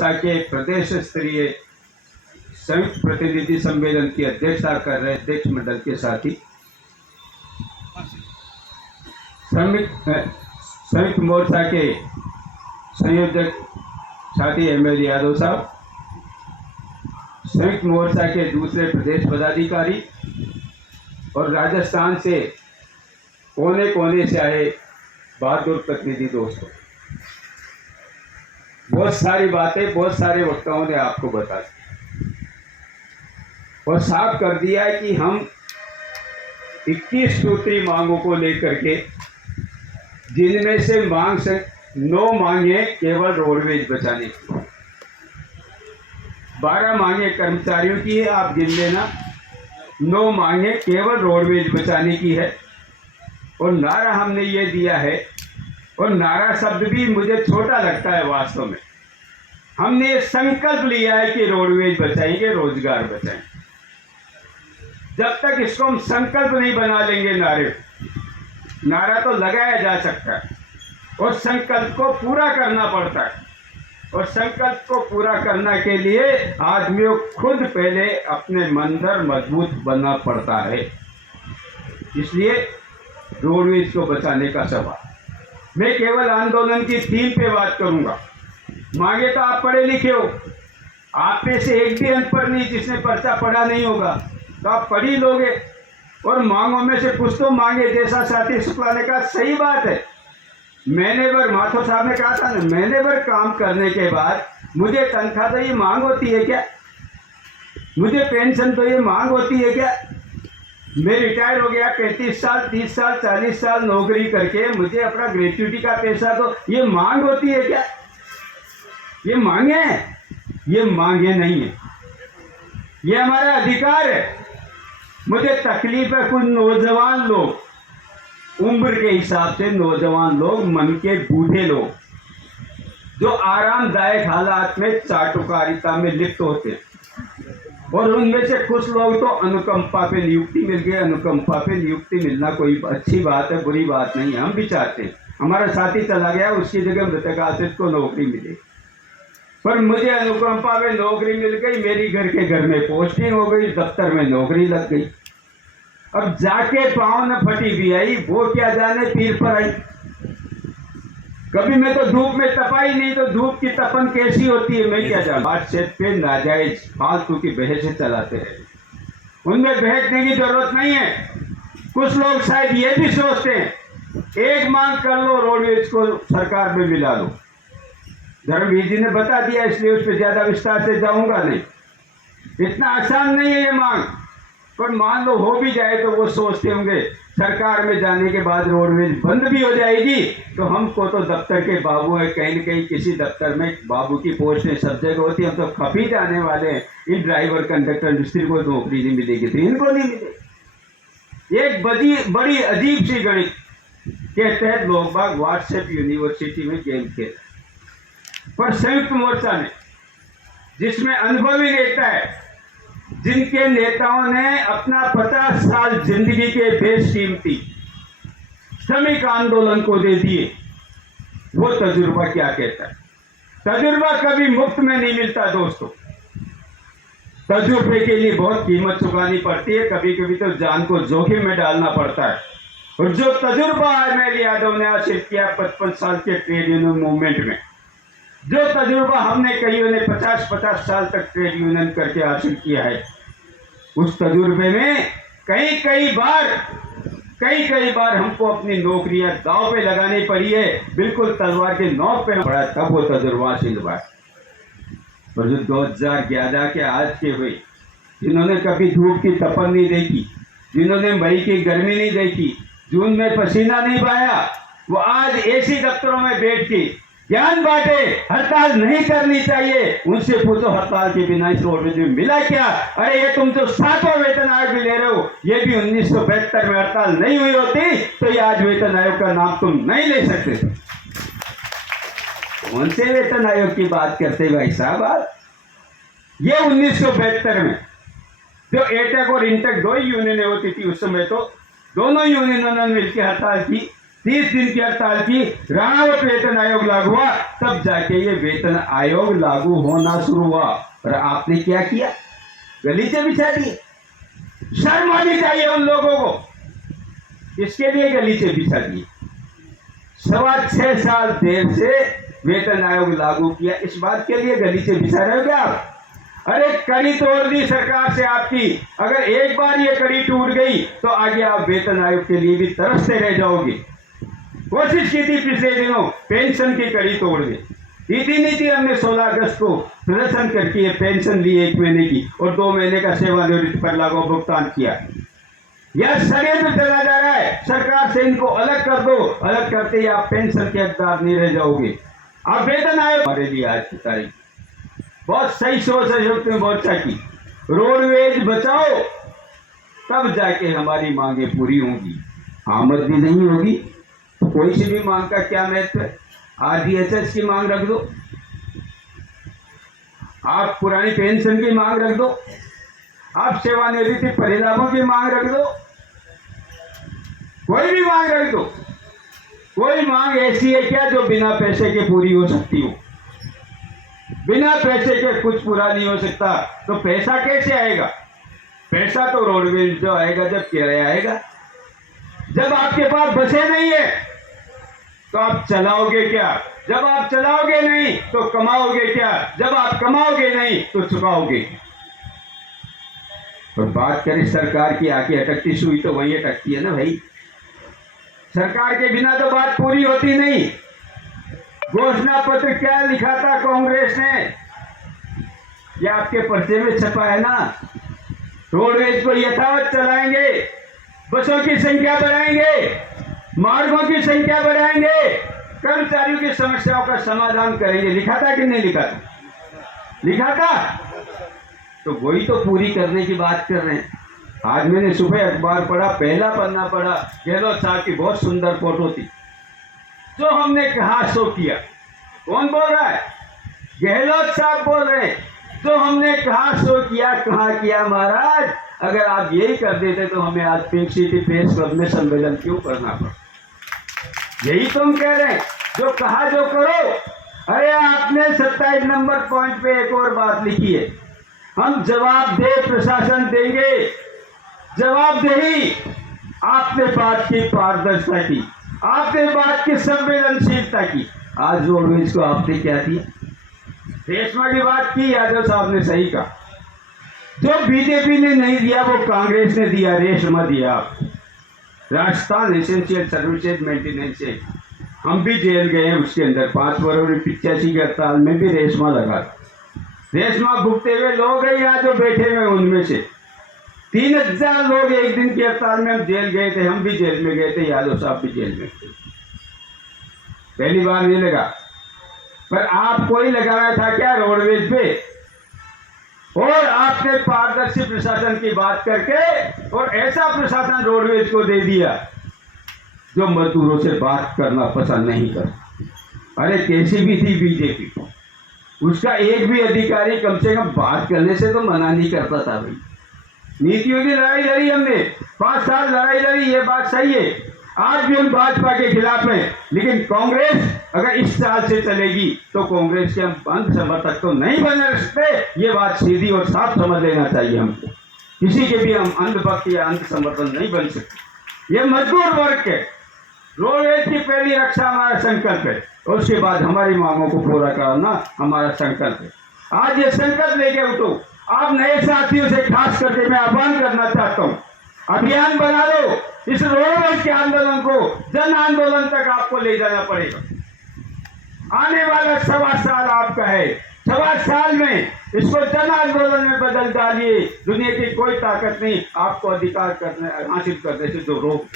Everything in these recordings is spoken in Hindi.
के प्रदेश स्तरीय संयुक्त प्रतिनिधि सम्मेलन की अध्यक्षता कर रहे अध्यक्ष मंडल के साथी, संयुक्त मोर्चा के संयोजक साथी एमएल यादव साहब, संयुक्त मोर्चा के दूसरे प्रदेश पदाधिकारी और राजस्थान से कोने कोने से आए बहादुर प्रतिनिधि दोस्तों, बहुत सारी बातें बहुत सारे वक्ताओं ने आपको बता दी और साफ कर दिया है कि हम 21 सूत्री मांगों को लेकर के, जिनमें से 9 मांगे केवल रोडवेज बचाने की, 12 मांगे कर्मचारियों की है, आप गिन लेना। 9 मांगे केवल रोडवेज बचाने की है। और नारा हमने ये दिया है, और नारा शब्द भी मुझे छोटा लगता है वास्तव में। हमने ये संकल्प लिया है कि रोडवेज बचाएंगे, रोजगार बचाएंगे। जब तक इसको हम संकल्प नहीं बना लेंगे, नारा तो लगाया जा सकता है और संकल्प को पूरा करना पड़ता है, और संकल्प को पूरा करने के लिए आदमियों खुद पहले अपने मंदिर मजबूत बनना पड़ता है। इसलिए रोडवेज को बचाने का सवाल, मैं केवल आंदोलन की थीम पे बात करूंगा। मांगे तो आप पढ़े लिखे हो, आप में से एक भी अनपढ़ नहीं जिसने पर्चा पढ़ा नहीं होगा, तो आप पढ़ ही लोगे। और मांगों में से कुछ तो मांगे, जैसा साथी शुक्ला ने कहा, सही बात है। महीने भर, माथुर साहब ने कहा था ना, महीने भर काम करने के बाद मुझे तनख्वाह तो ये मांग होती है क्या? मुझे पेंशन तो ये मांग होती है क्या? मैं रिटायर हो गया, 35 साल 30 साल 40 साल नौकरी करके मुझे अपना ग्रेच्युटी का पैसा, तो ये मांग होती है क्या? ये मांगे हैं? ये मांगे नहीं है, ये हमारा अधिकार है। मुझे तकलीफ है कुछ नौजवान लोग, उम्र के हिसाब से नौजवान लोग, मन के बूढ़े लोग, जो आरामदायक हालात में चाटुकारिता में लिप्त होते हैं, और उनमें से कुछ लोग तो अनुकंपा पे नियुक्ति मिल गई। अनुकंपा पे नियुक्ति मिलना कोई अच्छी बात है, बुरी बात नहीं है। हम भी चाहते हैं हमारा साथी चला गया, उसकी जगह मृतक आश्रित को नौकरी मिले, पर मुझे अनुकंपा में नौकरी मिल गई, मेरी घर में पोस्टिंग हो गई, दफ्तर में नौकरी लग गई। अब जाके पाँव न फटी भी आई, वो क्या जाने पीर पर आई। कभी मैं तो धूप में तपाई नहीं, तो धूप की तपन कैसी होती है मैं क्या जानूं। व्हाट्सएप पे नाजायज फालतू की बहसें चलाते हैं, उनमें बहकने की जरूरत नहीं है। कुछ लोग शायद ये भी सोचते हैं, एक मांग कर लो, रोडवेज को सरकार में मिला लो। धर्मवीर जी ने बता दिया, इसलिए उस पर ज्यादा विस्तार से जाऊंगा नहीं। इतना आसान नहीं है ये मांग, पर मान लो हो भी जाए तो वो सोचते होंगे सरकार में जाने के बाद रोडवेज बंद भी हो जाएगी तो हमको तो दफ्तर के बाबू है, कहीं न कहीं किसी दफ्तर में बाबू की पोस्टें सब जगह होती है, हम तो खप ही जाने वाले हैं। इन ड्राइवर कंडक्टर मिस्त्री को नौकरी नहीं मिलेगी तो इनको नहीं मिलेगी। एक बड़ी अजीब सी गणित के तहत लोग बाग व्हाट्सएप यूनिवर्सिटी में गेम खेल, पर संयुक्त मोर्चा ने, जिसमें अनुभवी नेता है, जिनके नेताओं ने अपना 50 साल जिंदगी के बेशकीमती श्रमिक आंदोलन को दे दिए, वो तजुर्बा क्या कहता है। तजुर्बा कभी मुफ्त में नहीं मिलता दोस्तों, तजुर्बे के लिए बहुत कीमत चुकानी पड़ती है, कभी कभी तो जान को जोखिम में डालना पड़ता है। और जो तजुर्बा एमएल यादव ने हासिल किया 55 साल के ट्रेड यूनियन मूवमेंट में, जो तजुर्बा हमने कईयों ने 50-50 साल तक ट्रेड यूनियन करके हासिल किया है, उस तजुर्बे में कई बार हमको अपनी नौकरियां दांव पे लगानी पड़ी है, बिल्कुल तलवार के नोक पे पड़ा, तब वो तजुर्बा हासिल हुआ। और जो 2011 के आज के हुए, जिन्होंने कभी धूप की तपन नहीं देखी, जिन्होंने मई की गर्मी नहीं देखी, जून में पसीना नहीं बहाया, वो आज ऐसी दफ्तरों में बैठ के ज्ञान बांटे, हड़ताल नहीं करनी चाहिए। उनसे पूछो हड़ताल के बिना इस रोडवेज में मिला क्या? अरे ये तुम जो 7वां वेतन आयोग भी ले रहे हो, ये भी 1972 में हड़ताल नहीं हुई होती तो ये आज वेतन आयोग का नाम तुम नहीं ले सकते। कौन से वेतन आयोग की बात करते भाई साहब आप? ये 1972 में जो एटेक और इंटेक 2 ही यूनियनें होती थी, उस समय तो दोनों यूनियनों ने मिलकर हड़ताल की 30 दिन की हड़ताल की, राणावत वेतन आयोग लागू हुआ, तब जाके ये वेतन आयोग लागू होना शुरू हुआ। और आपने क्या किया? गलीचे बिछा दिए। शर्म आनी चाहिए उन लोगों को। इसके लिए गलीचे बिछा दिए। 6.25 साल देर से वेतन आयोग लागू किया, इस बात के लिए गलीचे बिछा रहे हो क्या आप? अरे कड़ी तोड़ दी सरकार से आपकी। अगर एक बार ये कड़ी टूट गई तो आगे आप वेतन आयोग के लिए भी तरसते रह जाओगे। कोशिश की थी पिछले दिनों, पेंशन की कड़ी तोड़ दे, नहीं थी हमने 16 अगस्त को प्रदर्शन करके ये पेंशन ली 1 महीने की और 2 महीने का सेवानिवृत्ति पर लागू भुगतान किया। यह षड्यंत्र चला जा रहा है। सरकार से इनको अलग कर दो। अलग करते ही आप पेंशन के हकदार नहीं रह जाओगे। आप वेतन आयोग हमारे लिए आज की तारीख बहुत सही सोच है जो तुमने मोर्चा की। रोडवेज बचाओ, तब जाके हमारी मांगे पूरी होंगी। आमदनी नहीं होगी तो कोई सी भी मांग का क्या महत्व है? RDHS की मांग रख दो, आप पुरानी पेंशन की मांग रख दो, आप सेवानिवृत्ति परिणामों की मांग रख दो, कोई भी मांग रख दो। कोई मांग ऐसी है क्या जो बिना पैसे के पूरी हो सकती हो? बिना पैसे के कुछ पूरा नहीं हो सकता। तो पैसा कैसे आएगा? पैसा तो रोडवेज जो आएगा जब किराया आएगा। जब आपके पास बसें नहीं है तो आप चलाओगे क्या? जब आप चलाओगे नहीं तो कमाओगे क्या? जब आप कमाओगे नहीं तो चुकाओगे। और बात करें सरकार की, आके अटकती सुई तो वही अटकती है ना भाई। सरकार के बिना तो बात पूरी होती नहीं। घोषणा पत्र क्या लिखा था कांग्रेस ने? ये आपके पर्चे में छपा है ना। रोडवेज को यथावत चलाएंगे, बसों की संख्या बढ़ाएंगे, मार्गों की संख्या बढ़ाएंगे, कर्मचारियों की समस्याओं का समाधान करेंगे। लिखा था कि नहीं लिखा था? लिखा था। तो वही तो पूरी करने की बात कर रहे हैं। आज मैंने सुबह अखबार पढ़ा, पहला पन्ना पढ़ा, गहलोत साहब की बहुत सुंदर फोटो थी। जो हमने कहा सो किया। कौन बोल रहा है? गहलोत साहब बोल रहे हैं। जो हमने कहा सो किया। कहाँ किया महाराज? अगर आप यही कर देते तो हमें आज पिंक सिटी प्रेस क्लब में सम्मेलन क्यों करना पड़ा? यही तुम कह रहे हैं, जो कहा जो करो। अरे आपने 27 नंबर पॉइंट पे एक और बात लिखी है, हम जवाबदेह प्रशासन देंगे। जवाबदेही। आपने बात की पारदर्शिता की, आपने बात की संवेदनशीलता की। आज रोडवेज को आपने क्या दिया? रेशमा की बात की, यादव साहब ने सही कहा। जो बीजेपी ने नहीं दिया वो कांग्रेस ने दिया, रेशमा दिया। राजस्थान एसेंशियल सर्विसेज मेंटेनेंस से हम भी जेल गए हैं, उसके अंदर 5 फरवरी 85 के हड़ताल में भी रेशमा लगा। रेशमा भुगते हुए लोग हैं यहाँ जो बैठे हुए, उनमें से 3000 लोग एक दिन की हड़ताल में हम जेल गए थे। हम भी जेल में गए थे, यादव साहब भी जेल में थे। पहली बार नहीं लगा। पर आपको ही लगाना था क्या रोडवेज पे? और आपने पारदर्शी प्रशासन की बात करके और ऐसा प्रशासन रोडवेज को दे दिया जो मजदूरों से बात करना पसंद नहीं करता। अरे कैसी भी थी बीजेपी, उसका एक भी अधिकारी कम से कम बात करने से तो मना नहीं करता था भाई। नीतियों की लड़ाई लड़ी हमने, 5 साल लड़ाई लड़ी, ये बात सही है। आज भी हम भाजपा के खिलाफ हैं, लेकिन कांग्रेस अगर इस साल से चलेगी तो कांग्रेस के हम अंध समर्थक तो नहीं बन सकते। ये बात सीधी और साफ समझ लेना चाहिए हमको। किसी के भी हम अंधभक्त या अंध समर्थन नहीं बन सकते। ये मजदूर वर्ग के रोडवेज की पहली रक्षा हमारा संकल्प है और उसके बाद हमारी मांगों को पूरा करना हमारा संकल्प है। आज ये संकल्प लेके उठो। आप नए साथियों से खास करके मैं आह्वान करना चाहता हूँ, अभियान बना लो। इस रोडवेज के आंदोलन को जन आंदोलन तक आपको ले जाना पड़ेगा। आने वाला 1.25 साल आपका है। 1.25 साल में इसको जन आंदोलन में बदल डालिए। दुनिया की कोई ताकत नहीं आपको अधिकार करने हासिल करने से जो रोक।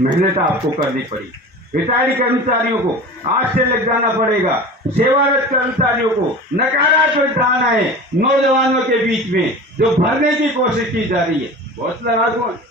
मेहनत आपको करनी पड़ी। रिटायर्ड कर्मचारियों को आज से लग जाना पड़ेगा। सेवारत कर्मचारियों को नकारात्मक धारणाएं नौजवानों के बीच में जो भरने की कोशिश की जा रही है, बहुत लड़ाकू है।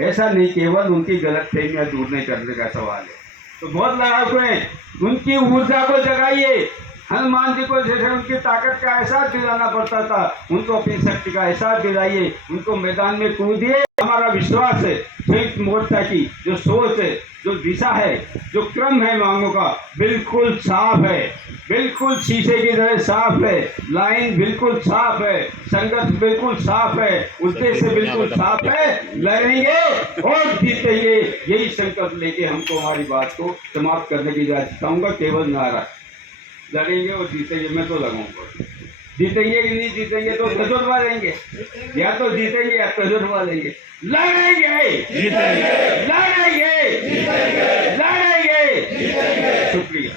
ऐसा नहीं केवल उनकी गलतफहमियां दूर नहीं करने का सवाल है, तो बहुत लड़ाकू हैं। उनकी ऊर्जा को जगाइए। हनुमान जी को जैसे उनकी ताकत का एहसास दिलाना पड़ता था, उनको अपनी शक्ति का एहसास दिलाइए। उनको मैदान में कूदिए। हमारा विश्वास है संयुक्त मोर्चा की जो सोच है, जो दिशा है, जो क्रम है मांगों का, बिल्कुल साफ है, बिल्कुल शीशे की तरह साफ है, लाइन बिल्कुल साफ है, संघर्ष बिल्कुल साफ है, उद्देश्य बिल्कुल साफ है। लड़ेंगे और जीतेंगे, यही संकल्प लेके हमको हमारी बात को समाप्त करने की इजाजत चाहूंगा। केवल नारा, लड़ेंगे और जीतेंगे, मैं तो लगाऊंगा। जीतेंगे कि नहीं जीतेंगे तो तजुर्बा लेंगे, या तो जीतेंगे या तजुर्बा लेंगे। लड़ेंगे, जीतेंगे, लड़ेंगे, जीतेंगे, लड़ेंगे, जीतेंगे। शुक्रिया।